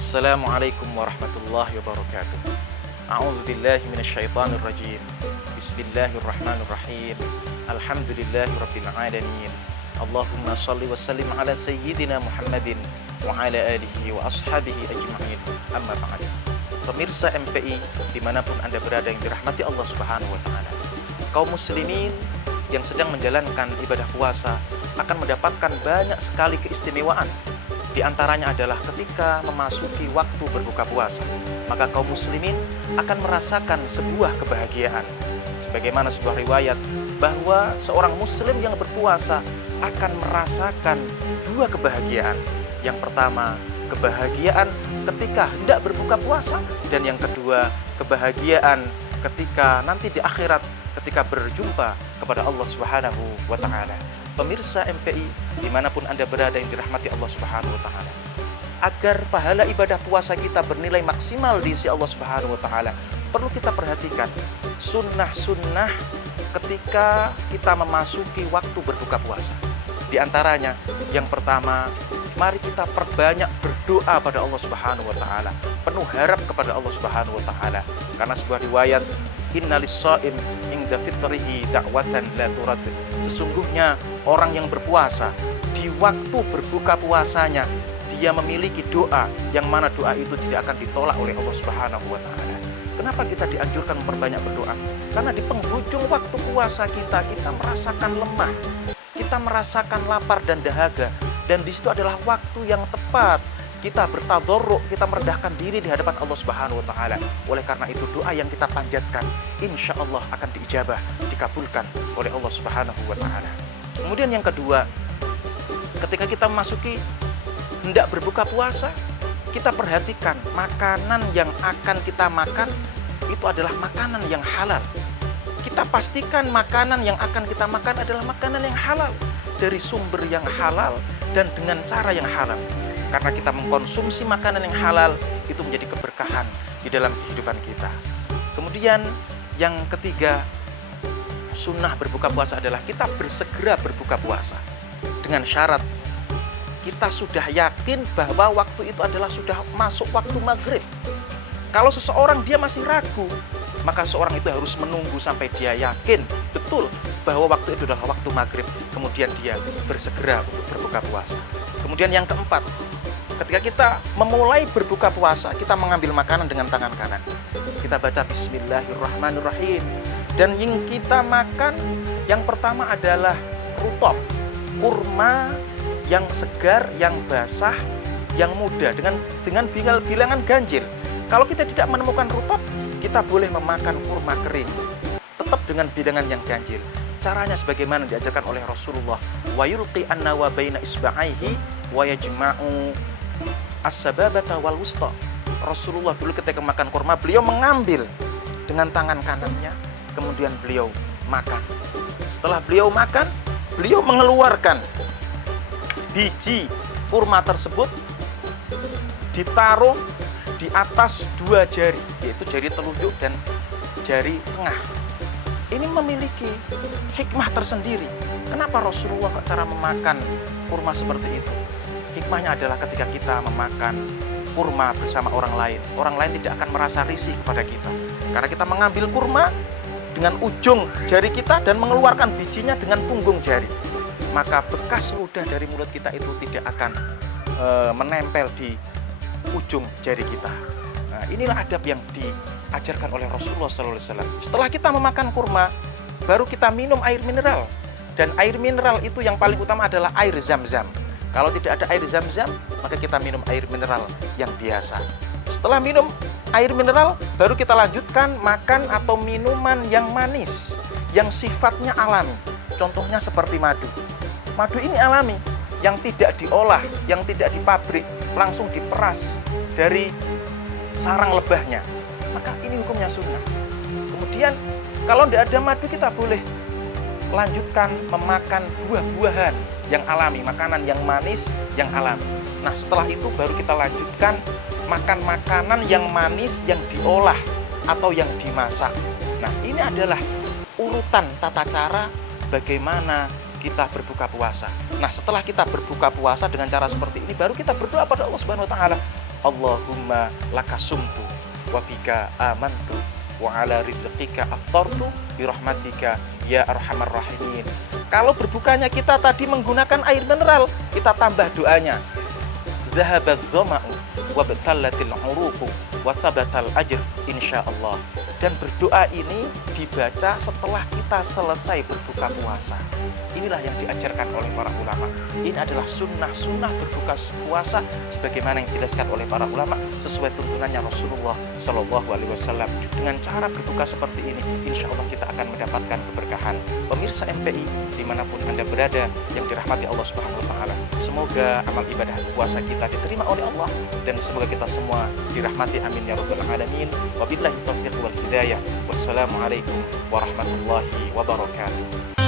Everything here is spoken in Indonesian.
Assalamualaikum warahmatullahi wabarakatuh. A'udzu billahi minasyaitonir rajim. Bismillahirrahmanirrahim. Alhamdulillahirabbil alamin. Allahumma shalli wa sallim ala sayyidina Muhammadin wa ala alihi wa ashabihi ajma'in. Amma ba'd. Pemirsa MPI dimanapun Anda berada yang dirahmati Allah Subhanahu wa taala. Kaum muslimin yang sedang menjalankan ibadah puasa akan mendapatkan banyak sekali keistimewaan. Di antaranya adalah ketika memasuki waktu berbuka puasa, maka kaum muslimin akan merasakan sebuah kebahagiaan. Sebagaimana sebuah riwayat bahwa seorang muslim yang berpuasa akan merasakan dua kebahagiaan. Yang pertama, kebahagiaan ketika hendak berbuka puasa, dan yang kedua, kebahagiaan ketika nanti di akhirat ketika berjumpa kepada Allah Subhanahu wa taala. Pemirsa MPI dimanapun Anda berada yang dirahmati Allah Subhanahu wa taala, agar pahala ibadah puasa kita bernilai maksimal di sisi Allah Subhanahu wa taala, perlu kita perhatikan sunnah-sunnah ketika kita memasuki waktu berbuka puasa. Di antaranya, yang pertama, mari kita perbanyak berdoa pada Allah Subhanahu wa taala, penuh harap kepada Allah Subhanahu wa taala. Karena sebuah riwayat, innalis shaim inda fitrihi da'watan la turad. Sesungguhnya orang yang berpuasa di waktu berbuka puasanya, dia memiliki doa yang mana doa itu tidak akan ditolak oleh Allah Subhanahu wa taala. Kenapa kita dianjurkan memperbanyak berdoa? Karena di penghujung waktu puasa kita merasakan lemah, kita merasakan lapar dan dahaga, dan di situ adalah waktu yang tepat kita bertadarruk, kita merendahkan diri di hadapan Allah Subhanahu wa taala. Oleh karena itu, doa yang kita panjatkan insya Allah akan diijabah, dikabulkan oleh Allah Subhanahu wa taala. Kemudian yang kedua, ketika kita memasuki hendak berbuka puasa, kita perhatikan makanan yang akan kita makan itu adalah makanan yang halal. Kita pastikan makanan yang akan kita makan adalah makanan yang halal, dari sumber yang halal dan dengan cara yang halal. Karena kita mengkonsumsi makanan yang halal, itu menjadi keberkahan di dalam kehidupan kita. Kemudian yang ketiga, sunnah berbuka puasa adalah kita bersegera berbuka puasa. Dengan syarat kita sudah yakin bahwa waktu itu adalah sudah masuk waktu maghrib. Kalau seseorang dia masih ragu, maka seorang itu harus menunggu sampai dia yakin betul bahwa waktu itu adalah waktu maghrib. Kemudian dia bersegera untuk berbuka puasa. Kemudian yang keempat, ketika kita memulai berbuka puasa, kita mengambil makanan dengan tangan kanan. Kita baca Bismillahirrahmanirrahim. Dan yang kita makan yang pertama adalah rutop, kurma yang segar, yang basah, yang muda, dengan bilangan ganjil. Kalau kita tidak menemukan rutop, kita boleh memakan kurma kering, tetap dengan bilangan yang ganjil. Caranya sebagaimana diajarkan oleh Rasulullah, wa yulqi an-nawa baina isba'aihi wa yajma'u as-sababata wal wusta. Rasulullah dulu ketika makan kurma, beliau mengambil dengan tangan kanannya, kemudian beliau makan. Setelah beliau makan, beliau mengeluarkan biji kurma tersebut, ditaruh di atas dua jari, yaitu jari telunjuk dan jari tengah. Ini memiliki hikmah tersendiri. Kenapa Rasulullah kok cara memakan kurma seperti itu? Hikmahnya adalah ketika kita memakan kurma bersama orang lain tidak akan merasa risih kepada kita. Karena kita mengambil kurma dengan ujung jari kita dan mengeluarkan bijinya dengan punggung jari. Maka bekas ludah dari mulut kita itu tidak akan menempel di ujung jari kita. Nah, inilah adab yang diajarkan oleh Rasulullah SAW. Setelah kita memakan kurma, baru kita minum air mineral. Dan air mineral itu yang paling utama adalah air zam-zam. Kalau tidak ada air zam-zam, maka kita minum air mineral yang biasa. Setelah minum air mineral, baru kita lanjutkan makan atau minuman yang manis, yang sifatnya alami. Contohnya seperti madu. Madu ini alami, yang tidak diolah, yang tidak dipabrik, langsung diperas dari sarang lebahnya. Maka ini hukumnya sunnah. Kemudian kalau tidak ada madu, kita boleh lanjutkan memakan buah-buahan yang alami, makanan yang manis, yang alami. Nah, setelah itu baru kita lanjutkan makan makanan yang manis, yang diolah atau yang dimasak. Nah, ini adalah urutan tata cara bagaimana kita berbuka puasa. Nah, setelah kita berbuka puasa dengan cara seperti ini, baru kita berdoa pada Allah Subhanahu wa taala. Allahumma laka sumtu wa bika amantu wa ala rizqika aftartu birahmatika ya arhamar rahimin. Kalau berbukanya kita tadi menggunakan air mineral, kita tambah doanya. Dhahabadz dhama'u wa batallatil uruqu wa thabatal ajr insyaallah. Dan berdoa ini dibaca setelah kita selesai berbuka puasa. Inilah yang diajarkan oleh para ulama. Ini adalah sunnah berbuka puasa sebagaimana yang dijelaskan oleh para ulama sesuai tuntunannya Rasulullah Shallallahu Alaihi Wasallam. Dengan cara berbuka seperti ini, insya Allah kita akan mendapatkan keberkahan. Pemirsa MPI dimanapun Anda berada yang dirahmati Allah Subhanahu Wa Taala, semoga amal ibadah puasa kita diterima oleh Allah dan semoga kita semua dirahmati. Amin ya rabbal alamin. Wabillahi taufiq wal hidayah. Wassalamualaikum warahmatullahi wabarakatuh.